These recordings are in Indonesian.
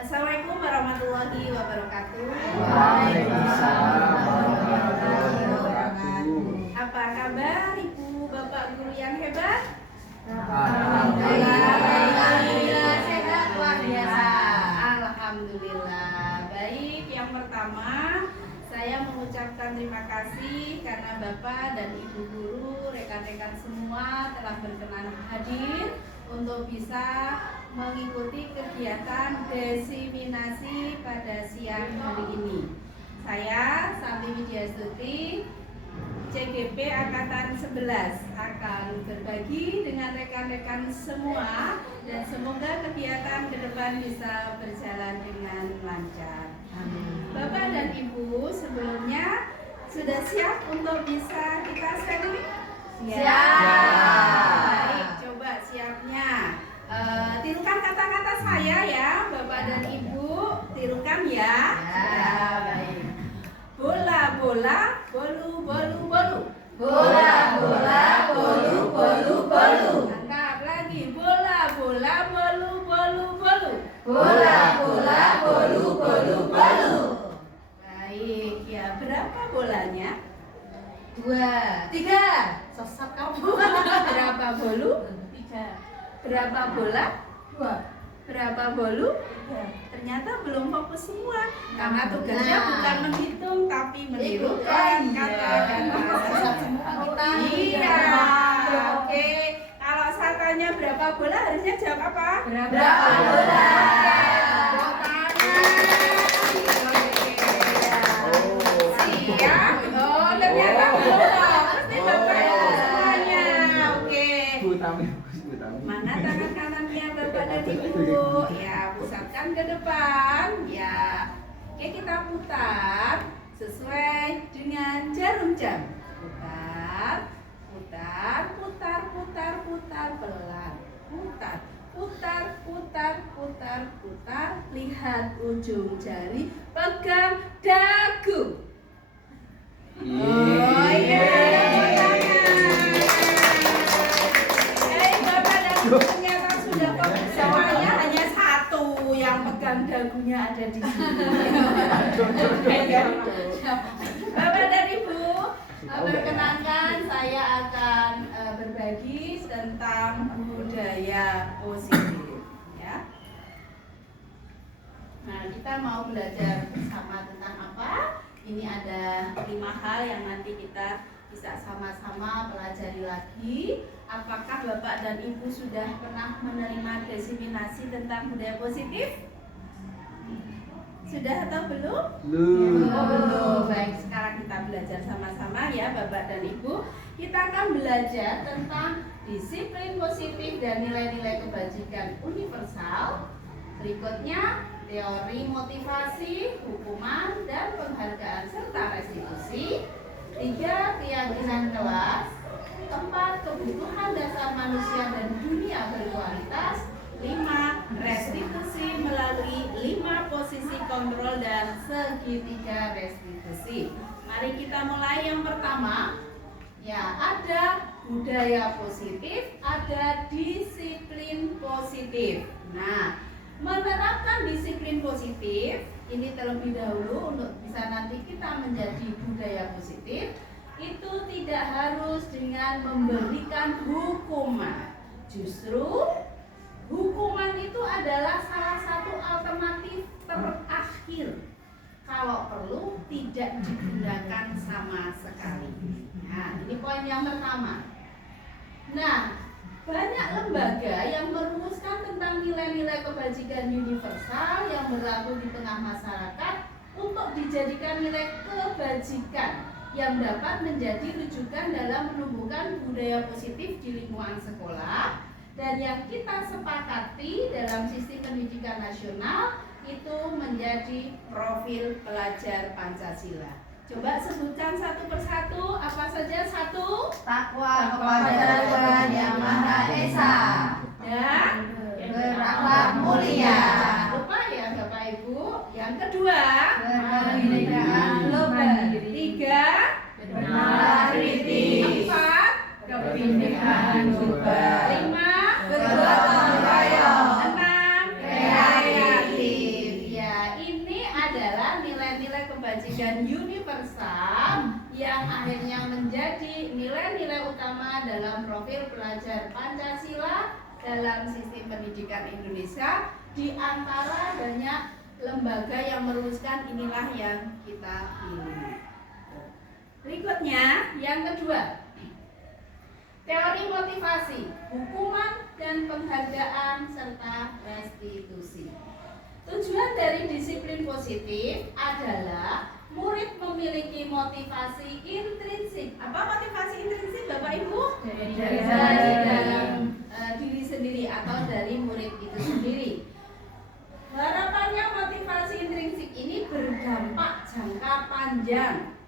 Assalamualaikum warahmatullahi wabarakatuh. Waalaikumsalam warahmatullahi wabarakatuh. Apa kabar Ibu Bapak Guru yang hebat? Alhamdulillah sehat luar biasa. Alhamdulillah. Baik, yang pertama saya mengucapkan terima kasih karena Bapak dan Ibu guru, rekan-rekan semua telah berkenan hadir untuk bisa mengikuti kegiatan desiminasi pada siang hari ini. Saya Santi Widyastuti, CGP Angkatan 11 akan berbagi dengan rekan-rekan semua dan semoga kegiatan ke depan bisa berjalan dengan lancar. Bapak dan Ibu, sebelumnya sudah siap untuk bisa kita sharing? Siap. Baik, coba siapnya. Tirukan kata-kata saya ya, Bapak dan Ibu, tirukan ya. Ya, baik. Bola, bola, bolu, bolu, bolu. Bola, bola, bolu, bolu, bolu. Angkat lagi, bola, bola, bolu, bolu, bolu. Bola, bola, bolu, bolu, bolu. Baik, ya berapa bolanya? 2, 3. Sosok kamu. Berapa bolu? 3. Berapa bola? 2. Berapa bolu? 3. Ternyata belum fokus semua karena tugasnya Nah. bukan menghitung tapi menirukan Iya. kata-kata. Semua kita. Iya. Oke. Kalau saya tanya berapa bola harusnya jawab apa? Berapa bola? Tepuk tangan. Siap. Oh, ternyata belum. Pasti Bapak Ibu semuanya. Oke. Mana tangan kanannya Bapak dan Ibu? Ya, pusatkan ke depan. Ya. Oke, kita putar sesuai dengan jarum jam. Putar, putar, putar, putar, putar pelan. Putar, putar, putar, putar, putar. Lihat ujung jari, pegang dagu. Oh iya, tepuk tangan. Bapak dan Ibu ternyata sudah fokus semuanya, hanya satu yang pegang dagunya ada di sini. Bapak dan Ibu, perkenankan saya akan berbagi tentang budaya positif. Ya. Nah, kita mau belajar bersama tentang apa? Ini ada 5 hal yang nanti kita bisa sama-sama pelajari lagi. Apakah Bapak dan Ibu sudah pernah menerima desiminasi tentang budaya positif? Sudah atau belum? Oh, belum. Baik, sekarang kita belajar sama-sama ya Bapak dan Ibu. Kita akan belajar tentang disiplin positif dan nilai-nilai kebajikan universal. Berikutnya teori motivasi, hukuman, dan penghargaan serta restitusi. 3. Keyakinan kelas. 4. Kebutuhan dasar manusia dan dunia berkualitas. 5. Restitusi melalui 5 posisi kontrol dan segitiga restitusi. Mari kita mulai yang pertama. Ya, ada budaya positif, ada disiplin positif. Nah, menerapkan disiplin positif ini terlebih dahulu untuk bisa nanti kita menjadi budaya positif itu tidak harus dengan memberikan hukuman. Justru hukuman itu adalah salah satu alternatif terakhir. Kalau perlu tidak digunakan sama sekali. Nah, ini poin yang pertama. Nah, banyak lembaga yang merumuskan tentang nilai-nilai kebajikan universal yang berlaku di tengah masyarakat untuk dijadikan nilai kebajikan yang dapat menjadi rujukan dalam menumbuhkan budaya positif di lingkungan sekolah. Dan yang kita sepakati dalam sistem pendidikan nasional itu menjadi profil pelajar Pancasila. Coba sebutkan satu persatu, apa saja? 1. Takwa kepada Tuhan Yang Maha Esa Dan berakhlak mulia. jangan lupa ya Bapak Ibu. Yang kedua, Kebinekaan global. 3. Benar kritis. 4. Kebinekaan global. 5. Bergotong royong. 6. Kreatif. kebajikan universal yang akhirnya menjadi nilai-nilai utama dalam profil pelajar Pancasila dalam sistem pendidikan Indonesia. Di antara banyak lembaga yang merumuskan, inilah yang kita pilih. Berikutnya, yang kedua, teori motivasi, hukuman dan penghargaan serta restitusi. Tujuan dari disiplin positif adalah murid memiliki motivasi intrinsik. Apa motivasi intrinsik, Bapak Ibu? Dari dalam diri sendiri atau dari murid itu sendiri. Harapannya motivasi intrinsik ini berdampak jangka panjang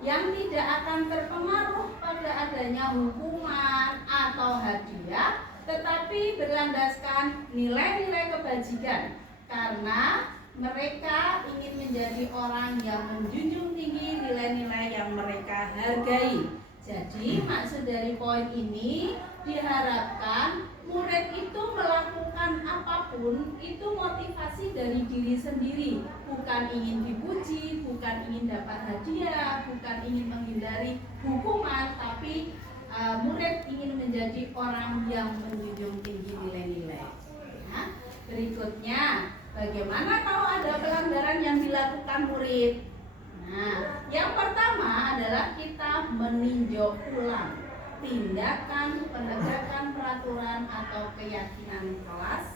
yang tidak akan terpengaruh pada adanya hukuman atau hadiah, tetapi berlandaskan nilai-nilai kebajikan, karena mereka ingin menjadi orang yang menjunjung tinggi nilai-nilai yang mereka hargai. Jadi maksud dari poin ini, diharapkan murid itu melakukan apapun itu motivasi dari diri sendiri, bukan ingin dipuji, bukan ingin dapat hadiah, bukan ingin menghindari hukuman, tapi murid ingin menjadi orang yang menjunjung tinggi nilai-nilai. Nah, berikutnya, bagaimana kalau ada pelanggaran yang dilakukan murid? Nah, yang pertama adalah kita meninjau ulang tindakan penegakan peraturan atau keyakinan kelas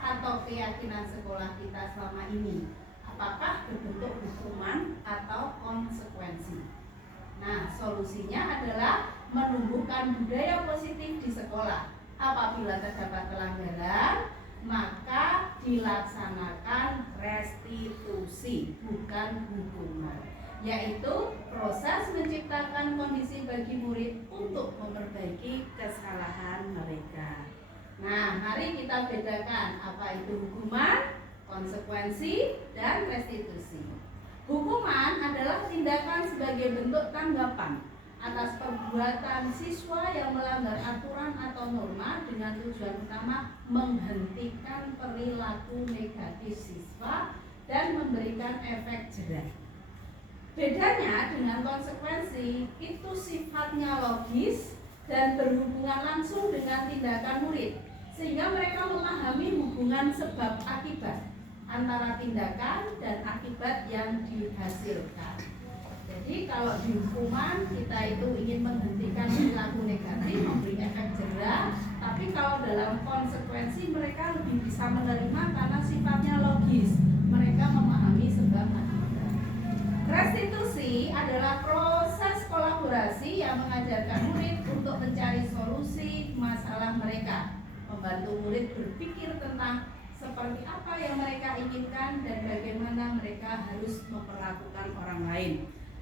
atau keyakinan sekolah kita selama ini. Apakah berbentuk hukuman atau konsekuensi? Nah, solusinya adalah menumbuhkan budaya positif di sekolah. Apabila terdapat pelanggaran, maka dilaksanakan restitusi, bukan hukuman, yaitu proses menciptakan kondisi bagi murid untuk memperbaiki kesalahan mereka. Nah, mari kita bedakan apa itu hukuman, konsekuensi, dan restitusi. Hukuman adalah tindakan sebagai bentuk tanggapan atas perbuatan siswa yang melanggar aturan atau norma dengan tujuan utama menghentikan perilaku negatif siswa dan memberikan efek jerah. Bedanya dengan konsekuensi, itu sifatnya logis dan berhubungan langsung dengan tindakan murid, sehingga mereka memahami hubungan sebab akibat antara tindakan dan akibat yang dihasilkan. Jadi kalau di hukuman kita itu ingin menghentikan perilaku negatif, memberi efek jerah, tapi kalau dalam konsekuensi mereka lebih bisa menerima karena sifatnya logis, mereka memahami sebab akibat. Restitusi adalah proses kolaborasi yang mengajarkan murid untuk mencari solusi masalah mereka, membantu murid berpikir tentang seperti apa yang mereka inginkan dan bagaimana mereka harus memperlakukan orang lain.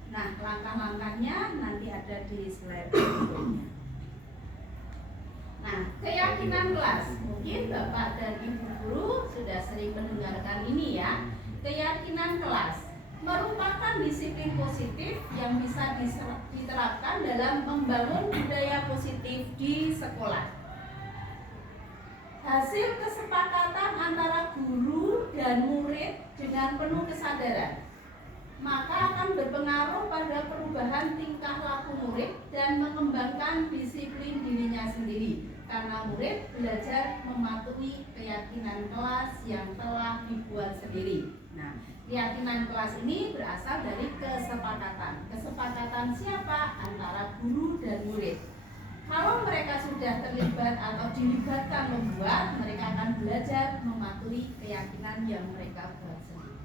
Nah, langkah-langkahnya nanti ada di slide berikutnya. Nah, keyakinan kelas. Mungkin Bapak dan Ibu guru sudah sering mendengarkan ini ya. Keyakinan kelas merupakan disiplin positif yang bisa diterapkan dalam membangun budaya positif di sekolah. Hasil kesepakatan antara guru dan murid dengan penuh kesadaran, maka akan berpengaruh pada perubahan tingkah laku murid dan mengembangkan disiplin dirinya sendiri, karena murid belajar mematuhi keyakinan kelas yang telah dibuat sendiri. Nah, keyakinan kelas ini berasal dari kesepakatan. Kesepakatan siapa? Antara guru dan murid. Kalau mereka sudah terlibat atau dilibatkan membuat, mereka akan belajar mematuhi keyakinan yang mereka buat sendiri.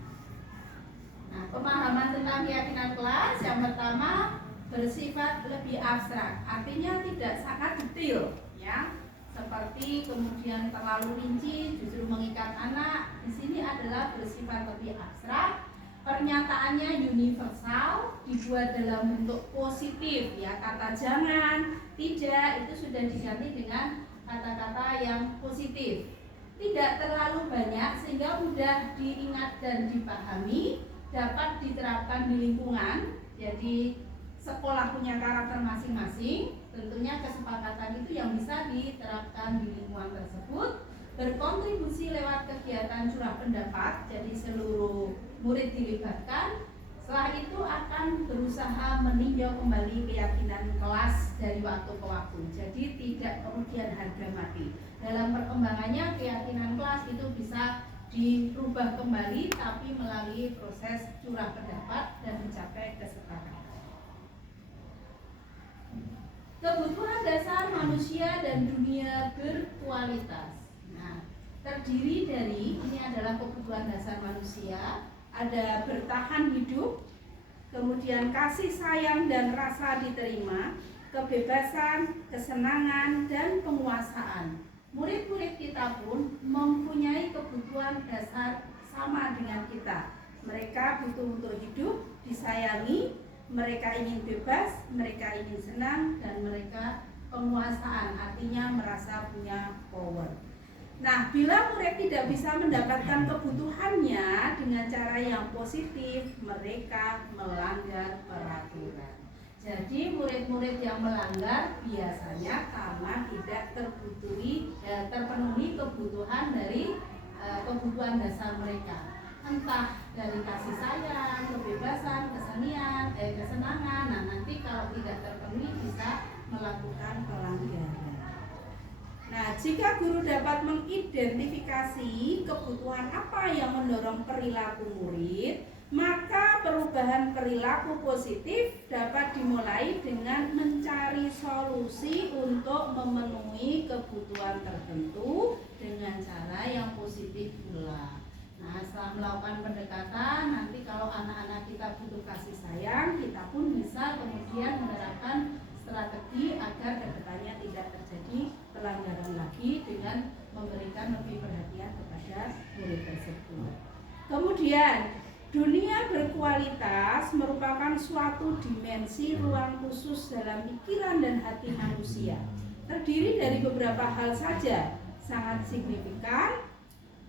Nah, pemahaman tentang keyakinan kelas yang pertama bersifat lebih abstrak, artinya tidak sangat detail, ya. Seperti kemudian terlalu rinci, justru mengikat anak. Di sini adalah bersifat lebih abstrak. Pernyataannya universal, dibuat dalam bentuk positif, ya. Kata jangan, tidak itu sudah diganti dengan kata-kata yang positif. Tidak terlalu banyak sehingga mudah diingat dan dipahami, dapat diterapkan di lingkungan. Jadi sekolah punya karakter masing-masing, tentunya kesepakatan itu yang bisa diterapkan di lingkungan tersebut. Berkontribusi lewat kegiatan curah pendapat, jadi seluruh murid dilibatkan, Setelah itu akan berusaha meninjau kembali keyakinan kelas dari waktu ke waktu. Jadi tidak kemudian harga mati. Dalam perkembangannya keyakinan kelas itu bisa dirubah kembali, tapi melalui proses curah pendapat dan mencapai kesepakatan. Kebutuhan dasar manusia dan dunia berkualitas. Nah, terdiri dari, ini adalah kebutuhan dasar manusia, ada bertahan hidup, kemudian kasih sayang dan rasa diterima, kebebasan, kesenangan, dan penguasaan. Murid-murid kita pun mempunyai kebutuhan dasar sama dengan kita. Mereka butuh untuk hidup, disayangi, mereka ingin bebas, mereka ingin senang, dan mereka penguasaan, artinya merasa punya power. Nah, bila murid tidak bisa mendapatkan kebutuhannya dengan cara yang positif, mereka melanggar peraturan. Jadi murid-murid yang melanggar biasanya karena tidak terpenuhi kebutuhan dari kebutuhan dasar mereka. Entah dari kasih sayang, kebebasan, kesenangan. Nah, nanti kalau tidak terpenuhi bisa melakukan pelanggaran. Nah, jika guru dapat mengidentifikasi kebutuhan apa yang mendorong perilaku murid, maka perubahan perilaku positif dapat dimulai dengan mencari solusi untuk memenuhi kebutuhan tertentu dengan cara yang positif pula. Nah, setelah melakukan pendekatan, nanti kalau anak-anak kita butuh kasih sayang, kita pun bisa kemudian menerapkan strategi agar kedepannya tidak terjadi pelanggaran lagi dengan memberikan lebih perhatian kepada murid tersebut. Kemudian, dunia berkualitas merupakan suatu dimensi ruang khusus dalam pikiran dan hati manusia. Terdiri dari beberapa hal saja, sangat signifikan,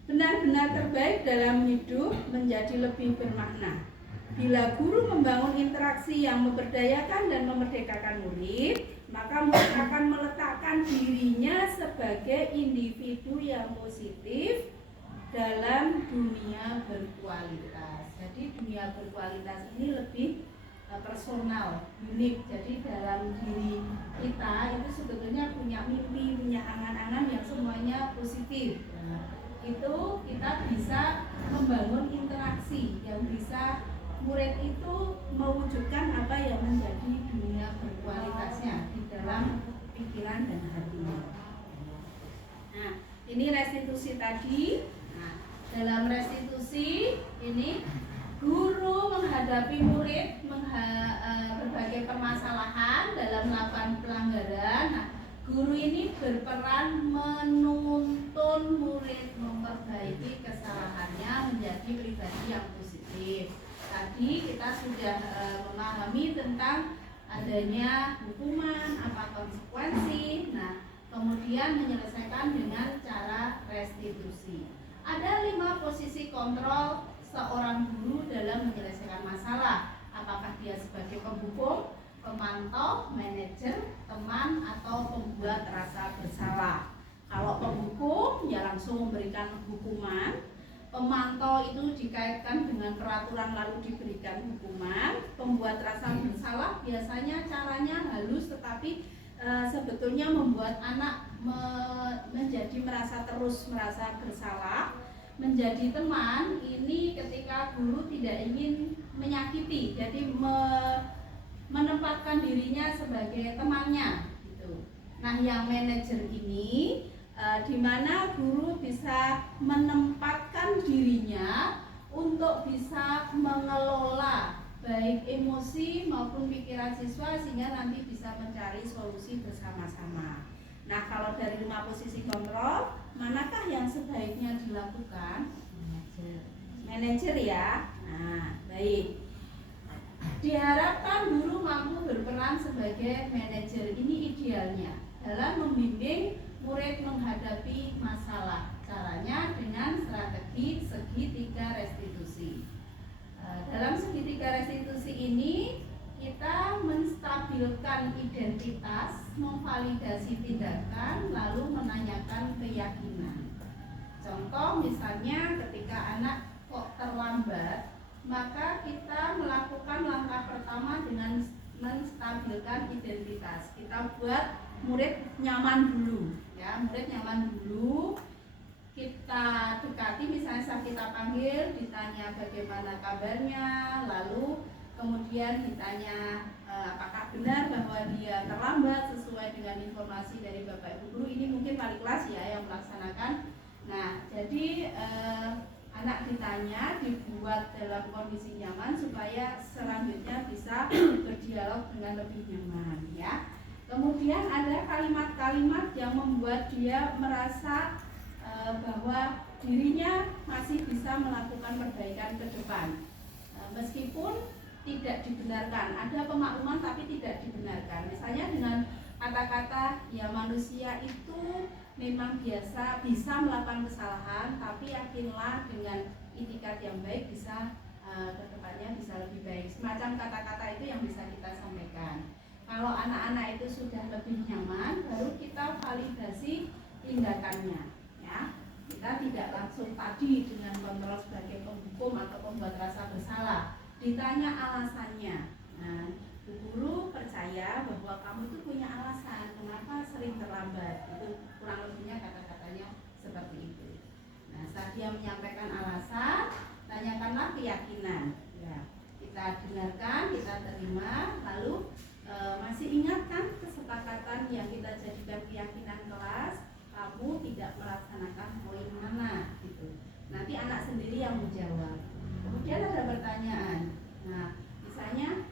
benar-benar terbaik dalam hidup, menjadi lebih bermakna. Bila guru membangun interaksi yang memberdayakan dan memerdekakan murid, maka murid akan meletakkan dirinya sebagai individu yang positif dalam dunia berkualitas. Jadi dunia berkualitas ini lebih personal, unik. Jadi dalam diri kita itu sebetulnya punya mimpi, punya angan-angan yang semuanya positif. Nah, itu kita bisa membangun interaksi yang bisa murid itu mewujudkan apa yang menjadi dunia berkualitasnya di dalam pikiran dan hatinya. Nah, ini restitusi tadi. Nah, dalam restitusi ini guru menghadapi murid berbagai permasalahan dalam melakukan pelanggaran. Nah, guru ini berperan menuntun murid memperbaiki kesalahannya menjadi pribadi yang positif. Tadi kita sudah memahami tentang adanya hukuman, apa konsekuensi. Nah, kemudian menyelesaikan dengan cara restitusi. Ada 5 posisi kontrol seorang guru dalam menyelesaikan masalah. Apakah dia sebagai penghukum, pemantau, manajer, teman, atau pembuat rasa bersalah. Kalau penghukum, ya langsung memberikan hukuman. Pemantau itu dikaitkan dengan peraturan lalu diberikan hukuman. Pembuat rasa bersalah biasanya caranya halus, tetapi sebetulnya membuat anak menjadi merasa bersalah. Menjadi teman ini ketika guru tidak ingin menyakiti, jadi menempatkan dirinya sebagai temannya gitu. Nah, yang manajer ini di mana guru bisa menempatkan dirinya untuk bisa mengelola baik emosi maupun pikiran siswa sehingga nanti bisa mencari solusi bersama-sama. Nah, kalau dari 5 posisi kontrol, manakah yang sebaiknya dilakukan? Manajer ya. Nah, baik. Diharapkan guru mampu berperan sebagai manajer, ini idealnya dalam membimbing murid menghadapi masalah. Caranya dengan strategi segitiga restitusi. Dalam segitiga restitusi ini kita menstabilkan identitas, memvalidasi tindakan, lalu menanyakan keyakinan. Contoh misalnya ketika anak kok terlambat, maka kita kita melakukan langkah pertama dengan menstabilkan identitas. Kita buat murid nyaman dulu, ya, murid nyaman dulu. Kita dekati, misalnya kita panggil, ditanya bagaimana kabarnya, lalu kemudian ditanya apakah benar bahwa dia terlambat sesuai dengan informasi dari Bapak Ibu guru. Ini mungkin wali kelas ya yang melaksanakan. Nah, jadi anak ditanya, dibuat dalam kondisi nyaman supaya selanjutnya bisa berdialog dengan lebih nyaman, ya. Kemudian ada kalimat-kalimat yang membuat dia merasa bahwa dirinya masih bisa melakukan perbaikan ke depan, meskipun tidak dibenarkan. Ada pemakluman tapi tidak dibenarkan. Misalnya dengan kata-kata ya manusia itu memang biasa bisa melakukan kesalahan, tapi yakinlah dengan itikat yang baik bisa kedepannya bisa lebih baik. Semacam kata-kata itu yang bisa kita sampaikan. Kalau anak-anak itu sudah lebih nyaman, baru kita validasi tindakannya, ya. Kita tidak langsung tadi dengan kontrol sebagai penghukum atau pembuat rasa bersalah. Ditanya alasannya. Nah, Bu Guru percaya bahwa kamu itu punya alasan kenapa sering terlambat. Itu kurang lebihnya kata-katanya seperti itu. Nah, saat dia menyampaikan alasan, tanyakanlah keyakinan. Ya, kita dengarkan, kita terima, lalu masih ingat kan kesepakatan yang kita jadikan keyakinan kelas, kamu tidak melaksanakan poin mana gitu. Nanti anak sendiri yang menjawab. Kemudian ada pertanyaan. Nah, misalnya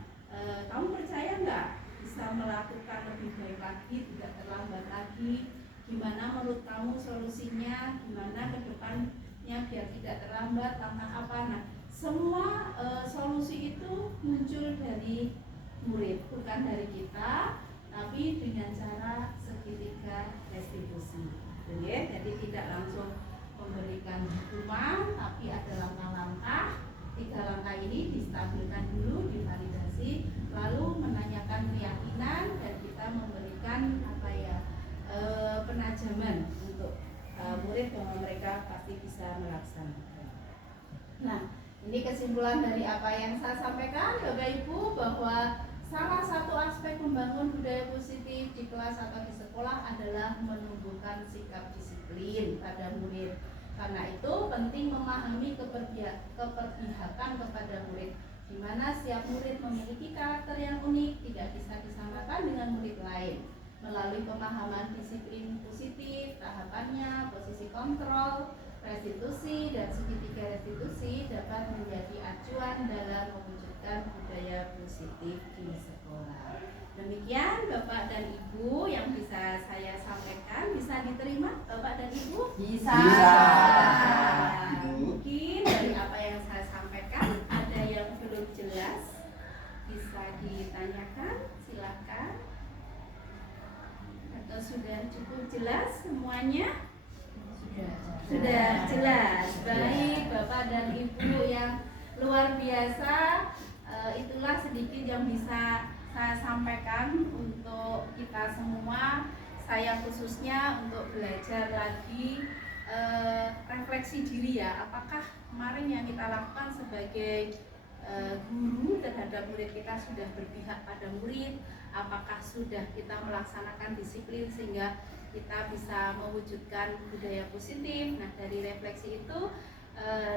kamu percaya nggak bisa melakukan lebih baik lagi, tidak terlambat lagi? Gimana menurut kamu solusinya? Gimana ke depannya biar tidak terlambat? Langkah apa? Nah, semua solusi itu muncul dari murid, bukan dari kita, tapi dengan cara segitiga restitusi. Jadi tidak langsung memberikan hukuman, tapi ada langkah-langkah. 3 langkah ini distabilkan dulu, divalidasi, lalu menanyakan keyakinan, dan kita memberikan penajaman untuk murid bahwa mereka pasti bisa melaksanakan. Nah, ini kesimpulan dari apa yang saya sampaikan, Bapak Ibu, bahwa salah satu aspek membangun budaya positif di kelas atau di sekolah adalah menumbuhkan sikap disiplin pada murid. Karena itu penting memahami keberpihakan kepada murid, di mana setiap murid memiliki karakter yang unik, tidak bisa disamakan dengan murid lain. Melalui pemahaman disiplin positif, tahapannya, posisi kontrol, restitusi, dan segitiga restitusi dapat menjadi acuan dalam mewujudkan budaya positif di sekolah. Demikian Bapak dan Ibu yang bisa saya sampaikan. Bisa diterima Bapak dan Ibu? Bisa. Mungkin dari apa yang saya sampaikan ada yang belum jelas, bisa ditanyakan, silakan. Atau sudah cukup jelas semuanya? Sudah jelas. Baik Bapak dan Ibu yang luar biasa, itulah sedikit yang bisa saya sampaikan untuk kita semua. Saya khususnya untuk belajar lagi refleksi diri ya. Apakah kemarin yang kita lakukan sebagai guru terhadap murid kita sudah berpihak pada murid? Apakah sudah kita melaksanakan disiplin sehingga kita bisa mewujudkan budaya positif? Nah, dari refleksi itu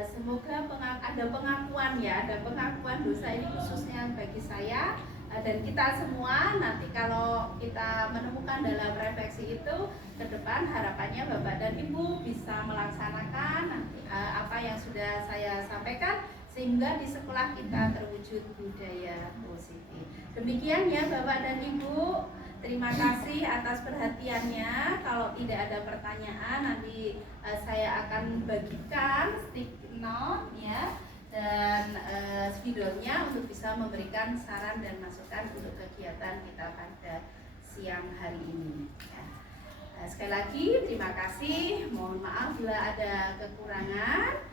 semoga ada pengakuan ya, ada pengakuan dosa ini khususnya bagi saya dan kita semua. Nanti kalau kita menemukan dalam refleksi itu ke depan, harapannya Bapak dan Ibu bisa melaksanakan nanti apa yang sudah saya sampaikan, sehingga di sekolah kita terwujud budaya positif. Demikian ya Bapak dan Ibu, terima kasih atas perhatiannya. Kalau tidak ada pertanyaan, nanti saya akan bagikan stick note ya, dan spidolnya untuk bisa memberikan saran dan masukan untuk kegiatan kita pada siang hari ini ya. Sekali lagi terima kasih, mohon maaf bila ada kekurangan.